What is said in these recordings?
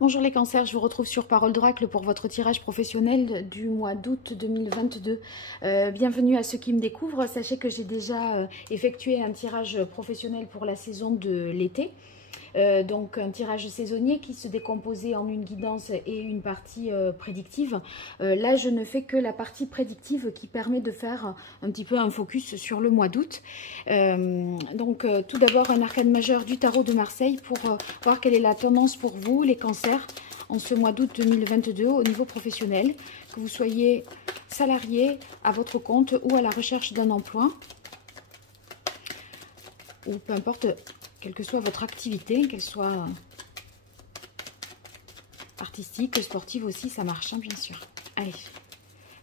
Bonjour les cancers, je vous retrouve sur Parole d'Oracle pour votre tirage professionnel du mois d'août 2022. Bienvenue à ceux qui me découvrent. Sachez que j'ai déjà effectué un tirage professionnel pour la saison de l'été. Donc un tirage saisonnier qui se décomposait en une guidance et une partie prédictive. Là je ne fais que la partie prédictive qui permet de faire un petit peu un focus sur le mois d'août. Tout d'abord un arcane majeur du tarot de Marseille pour voir quelle est la tendance pour vous les cancers en ce mois d'août 2022 au niveau professionnel, que vous soyez salarié, à votre compte ou à la recherche d'un emploi, ou peu importe, quelle que soit votre activité, qu'elle soit artistique, sportive aussi, ça marche, hein, bien sûr. Allez,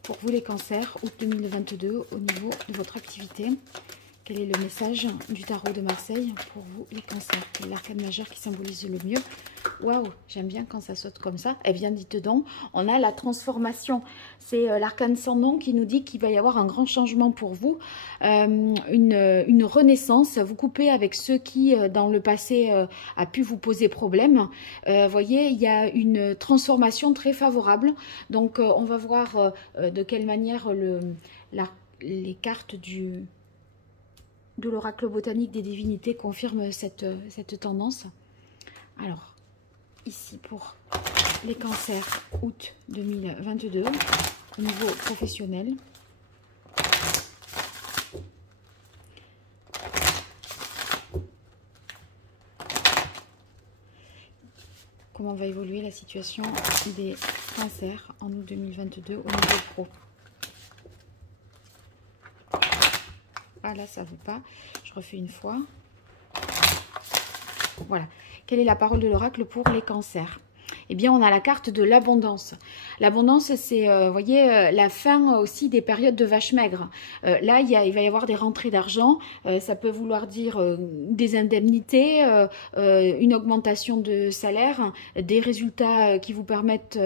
pour vous les cancers, août 2022, au niveau de votre activité, quel est le message du tarot de Marseille pour vous les cancers? Quel est l'arcane majeur qui symbolise le mieux? Waouh, j'aime bien quand ça saute comme ça. Eh bien, dites donc, on a la transformation. C'est l'arcane sans nom qui nous dit qu'il va y avoir un grand changement pour vous, une renaissance. Vous coupez avec ceux qui, dans le passé, a pu vous poser problème. Voyez, il y a une transformation très favorable. Donc, on va voir de quelle manière les cartes de l'oracle botanique des divinités confirment cette tendance. Alors, ici pour les cancers août 2022 au niveau professionnel. Comment va évoluer la situation des cancers en août 2022 au niveau pro? Ah là, ça ne veut pas. Je refais une fois. Voilà. Quelle est la parole de l'oracle pour les cancers? Eh bien, on a la carte de l'abondance. L'abondance, c'est, voyez, la fin aussi des périodes de vache maigre. Là, il va y avoir des rentrées d'argent. Ça peut vouloir dire des indemnités, une augmentation de salaire, des résultats qui vous permettent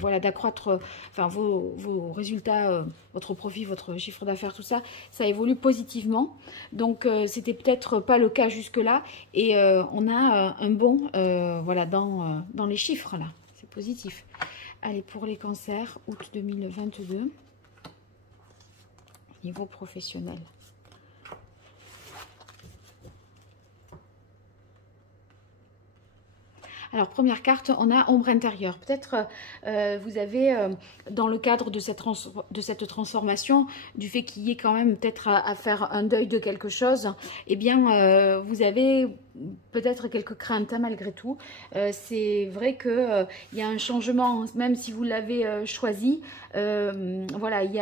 voilà, d'accroître enfin, vos résultats, votre profit, votre chiffre d'affaires, tout ça. Ça évolue positivement. Donc, c'était peut-être pas le cas jusque-là. Et on a un bond voilà, dans les chiffres, là. C'est positif. Allez, pour les cancers, août 2022, au niveau professionnel. Alors, première carte, on a ombre intérieure. Peut-être vous avez, dans le cadre de cette transformation, du fait qu'il y ait quand même peut-être à faire un deuil de quelque chose, eh bien, vous avez peut-être quelques craintes, hein, malgré tout. C'est vrai qu'il y a un changement, même si vous l'avez choisi. Voilà, il y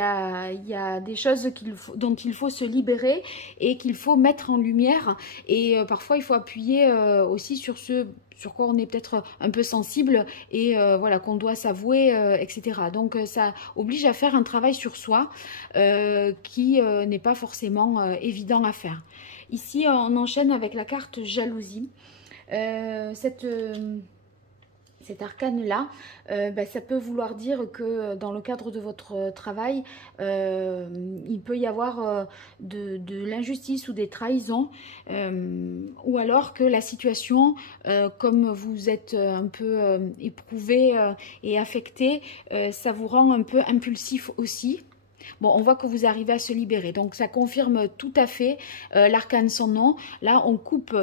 a des choses dont il faut se libérer et qu'il faut mettre en lumière. Et parfois, il faut appuyer aussi sur quoi on est peut-être un peu sensible et voilà, qu'on doit s'avouer, etc. Donc ça oblige à faire un travail sur soi qui n'est pas forcément évident à faire. Ici, on enchaîne avec la carte jalousie. Cet arcane-là, ça peut vouloir dire que dans le cadre de votre travail, il peut y avoir de l'injustice ou des trahisons, ou alors que la situation, comme vous êtes un peu éprouvé et affecté, ça vous rend un peu impulsif aussi. Bon, on voit que vous arrivez à se libérer. Donc, ça confirme tout à fait l'arcane sans nom. Là, on coupe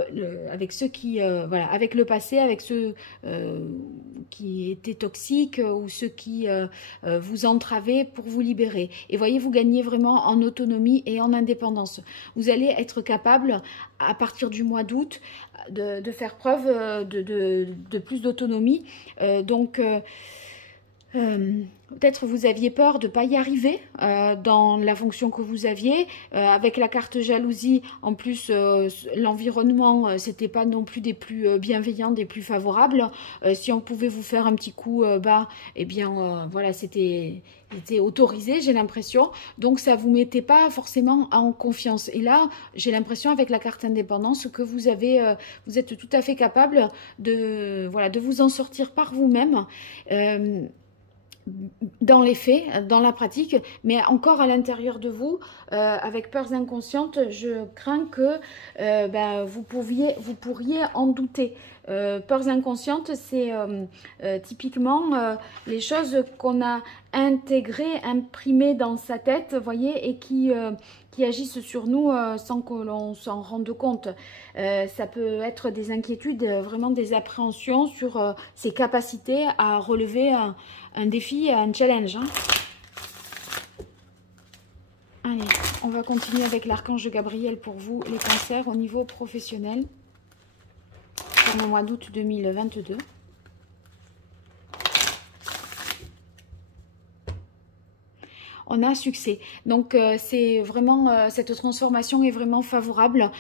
avec ceux qui... voilà, avec le passé, avec ceux qui étaient toxiques ou ceux qui vous entravaient pour vous libérer. Et voyez, vous gagnez vraiment en autonomie et en indépendance. Vous allez être capable, à partir du mois d'août, de faire preuve de plus d'autonomie. Peut-être vous aviez peur de ne pas y arriver dans la fonction que vous aviez. Avec la carte jalousie, en plus, l'environnement, c'était pas non plus des plus bienveillants, des plus favorables. Si on pouvait vous faire un petit coup bas, eh bien, voilà, c'était autorisé, j'ai l'impression. Donc, ça vous mettait pas forcément en confiance. Et là, j'ai l'impression, avec la carte indépendance, que vous êtes tout à fait capable de vous en sortir par vous-même. Dans les faits, dans la pratique, mais encore à l'intérieur de vous, avec peurs inconscientes, je crains que vous pourriez en douter. Peurs inconscientes, c'est typiquement les choses qu'on a intégrées, imprimées dans sa tête, vous voyez, et qui agissent sur nous sans que l'on s'en rende compte. Ça peut être des inquiétudes, vraiment des appréhensions sur ses capacités à relever un défi, un challenge. Hein. Allez, on va continuer avec l'archange Gabriel pour vous, les cancers, au niveau professionnel. Pour le mois d'août 2022. On a succès. Donc, c'est vraiment, cette transformation est vraiment favorable.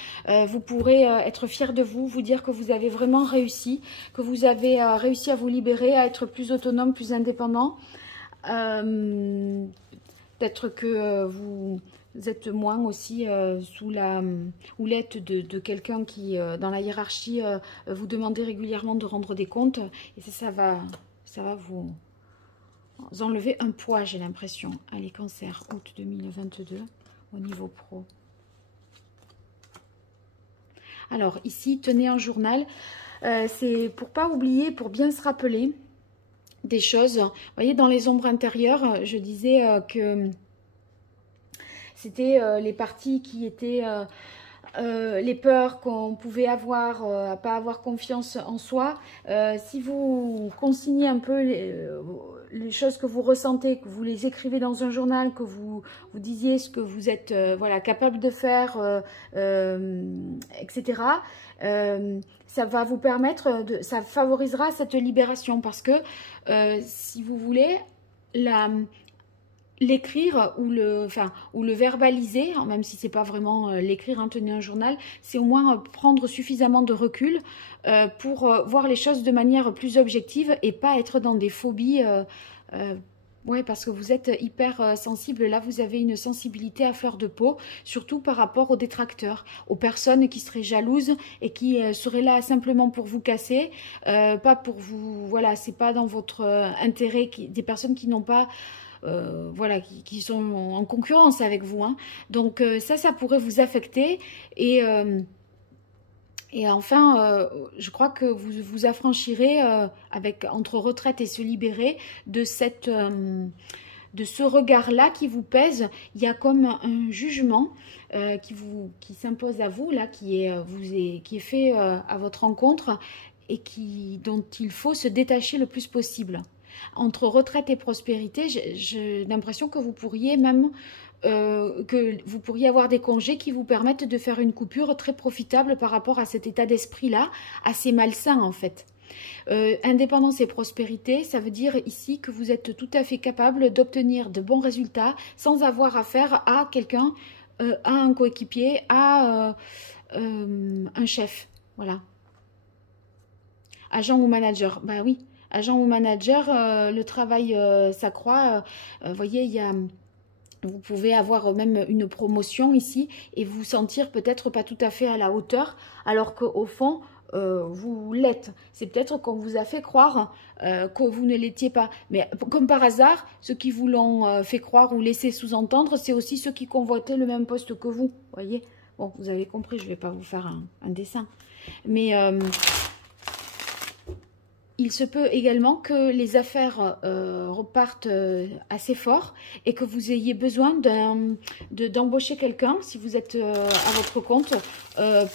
Vous pourrez être fier de vous, vous dire que vous avez vraiment réussi, que vous avez réussi à vous libérer, à être plus autonome, plus indépendant. Peut-être que vous êtes moins aussi sous la houlette de quelqu'un qui, dans la hiérarchie, vous demandez régulièrement de rendre des comptes. Et ça va vous enlever un poids, j'ai l'impression. Allez, cancer, août 2022, au niveau pro. Alors, ici, tenez un journal. C'est pour pas oublier, pour bien se rappeler des choses. Vous voyez, dans les ombres intérieures, je disais que c'était les parties qui étaient les peurs qu'on pouvait avoir, à pas avoir confiance en soi. Si vous consignez un peu les choses que vous ressentez, que vous les écrivez dans un journal, que vous disiez ce que vous êtes voilà, capable de faire, etc., ça va vous permettre, ça favorisera cette libération parce que si vous voulez, l'écrire ou le verbaliser, même si c'est pas vraiment l'écrire, hein, tenir un journal, c'est au moins prendre suffisamment de recul pour voir les choses de manière plus objective et pas être dans des phobies. Ouais, parce que vous êtes hyper sensible. Là, vous avez une sensibilité à fleur de peau, surtout par rapport aux détracteurs, aux personnes qui seraient jalouses et qui seraient là simplement pour vous casser, pas pour vous. Voilà, c'est pas dans votre intérêt. Des personnes qui n'ont pas. Voilà, qui sont en concurrence avec vous. Hein. Donc ça pourrait vous affecter. Et enfin, je crois que vous vous affranchirez entre retraite et se libérer de ce regard-là qui vous pèse. Il y a comme un jugement qui s'impose à vous, là, qui est fait à votre rencontre et dont il faut se détacher le plus possible. Entre retraite et prospérité, j'ai l'impression que vous pourriez même avoir des congés qui vous permettent de faire une coupure très profitable par rapport à cet état d'esprit-là, assez malsain en fait. Indépendance et prospérité, ça veut dire ici que vous êtes tout à fait capable d'obtenir de bons résultats sans avoir affaire à quelqu'un, à un coéquipier, à un chef. Voilà. Agent ou manager, bah oui. Agent ou manager, le travail s'accroît. Vous voyez, vous pouvez avoir même une promotion ici et vous sentir peut-être pas tout à fait à la hauteur, alors qu'au fond, vous l'êtes. C'est peut-être qu'on vous a fait croire que vous ne l'étiez pas. Mais comme par hasard, ceux qui vous l'ont fait croire ou laissé sous-entendre, c'est aussi ceux qui convoitaient le même poste que vous. Voyez. Bon, vous avez compris, je ne vais pas vous faire un dessin. Mais il se peut également que les affaires repartent assez fort et que vous ayez besoin d'embaucher quelqu'un, si vous êtes à votre compte,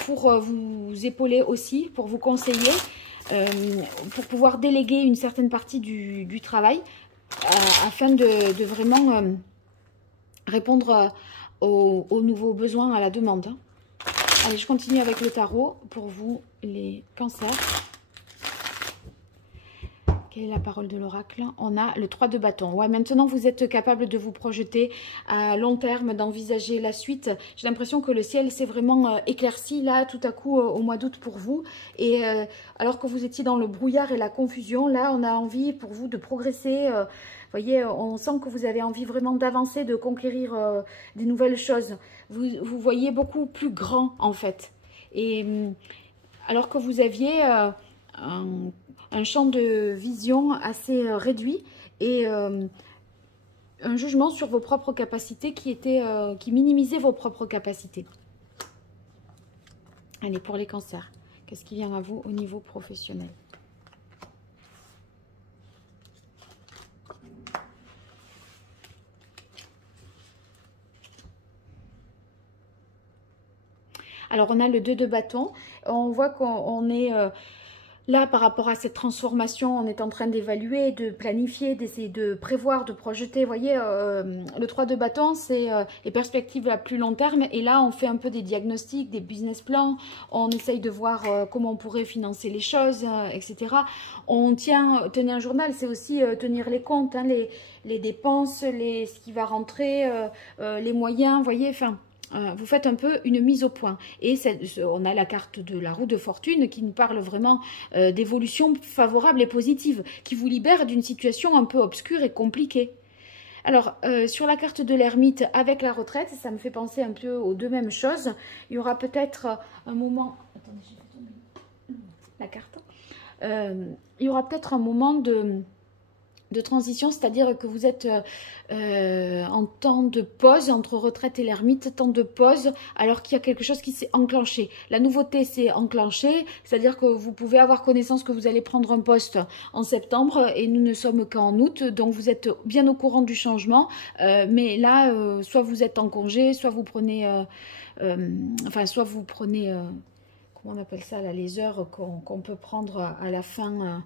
pour vous épauler aussi, pour vous conseiller, pour pouvoir déléguer une certaine partie du travail, afin de vraiment répondre aux nouveaux besoins, à la demande. Allez, je continue avec le tarot pour vous, les cancers. Quelle est la parole de l'oracle? On a le 3 de bâton. Ouais, maintenant, vous êtes capable de vous projeter à long terme, d'envisager la suite. J'ai l'impression que le ciel s'est vraiment éclairci, là, tout à coup, au mois d'août pour vous. Et alors que vous étiez dans le brouillard et la confusion, là, on a envie pour vous de progresser. Vous voyez, on sent que vous avez envie vraiment d'avancer, de conquérir des nouvelles choses. Vous voyez beaucoup plus grand, en fait. Et alors que vous aviez un champ de vision assez réduit et un jugement sur vos propres capacités qui minimisait vos propres capacités. Allez, pour les cancers, Qu'est-ce qui vient à vous au niveau professionnel? Alors, on a le 2 de bâton. On voit qu'on est là par rapport à cette transformation. On est en train d'évaluer, de planifier, d'essayer de prévoir, de projeter. Vous voyez, le 3 de bâton, c'est les perspectives à plus long terme. Et là, on fait un peu des diagnostics, des business plans. On essaye de voir comment on pourrait financer les choses, etc. On tenir un journal, c'est aussi tenir les comptes, hein, les dépenses, ce qui va rentrer, les moyens, vous voyez, enfin... vous faites un peu une mise au point. Et on a la carte de la roue de fortune qui nous parle vraiment d'évolution favorable et positive, qui vous libère d'une situation un peu obscure et compliquée. Alors, sur la carte de l'ermite avec la retraite, ça me fait penser un peu aux deux mêmes choses. Il y aura peut-être un moment... Attendez, j'ai fait tomber la carte. Il y aura peut-être un moment de transition, c'est-à-dire que vous êtes en temps de pause entre retraite et l'ermite, temps de pause, alors qu'il y a quelque chose qui s'est enclenché. La nouveauté s'est enclenchée, c'est-à-dire que vous pouvez avoir connaissance que vous allez prendre un poste en septembre et nous ne sommes qu'en août, donc vous êtes bien au courant du changement, mais là, soit vous êtes en congé, soit vous prenez, soit vous prenez, comment on appelle ça, là, les heures qu'on peut prendre à la fin,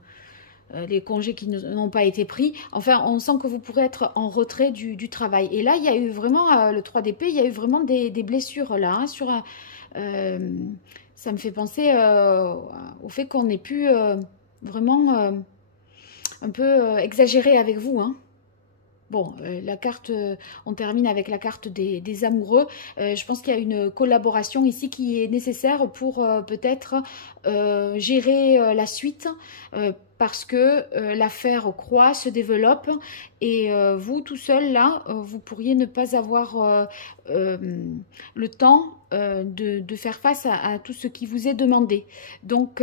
les congés qui n'ont pas été pris. Enfin, on sent que vous pourrez être en retrait du travail. Et là, il y a eu vraiment, le 3 d'épée, il y a eu vraiment des blessures là. Hein, ça me fait penser au fait qu'on ait pu vraiment un peu exagérer avec vous. Hein. Bon, la carte, on termine avec la carte des amoureux. Je pense qu'il y a une collaboration ici qui est nécessaire pour peut-être gérer la suite parce que l'affaire croît, se développe et vous tout seul là, vous pourriez ne pas avoir le temps de faire face à tout ce qui vous est demandé. Donc,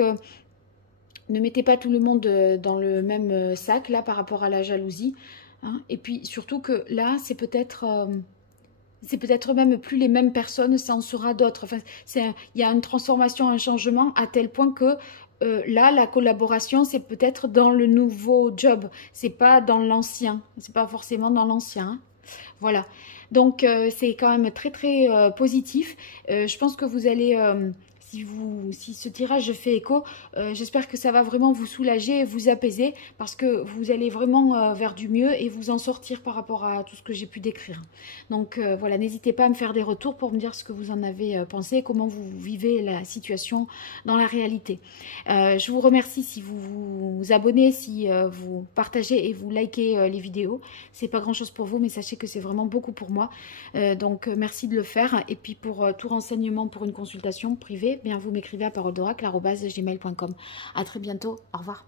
ne mettez pas tout le monde dans le même sac là par rapport à la jalousie. Hein, et puis surtout que là, c'est peut-être même plus les mêmes personnes, ça en sera d'autres. Enfin, il y a une transformation, un changement à tel point que là, la collaboration, c'est peut-être dans le nouveau job. C'est pas dans l'ancien. C'est pas forcément dans l'ancien. Hein. Voilà. Donc, c'est quand même très, très positif. Je pense que vous allez... Si ce tirage fait écho, j'espère que ça va vraiment vous soulager et vous apaiser parce que vous allez vraiment vers du mieux et vous en sortir par rapport à tout ce que j'ai pu décrire. Donc voilà, n'hésitez pas à me faire des retours pour me dire ce que vous en avez pensé, comment vous vivez la situation dans la réalité. Je vous remercie si vous vous abonnez, si vous partagez et vous likez les vidéos. C'est pas grand chose pour vous, mais sachez que c'est vraiment beaucoup pour moi. Donc merci de le faire. Et puis pour tout renseignement pour une consultation privée, bien vous m'écrivez à paroledoracle@gmail.com. À très bientôt. Au revoir.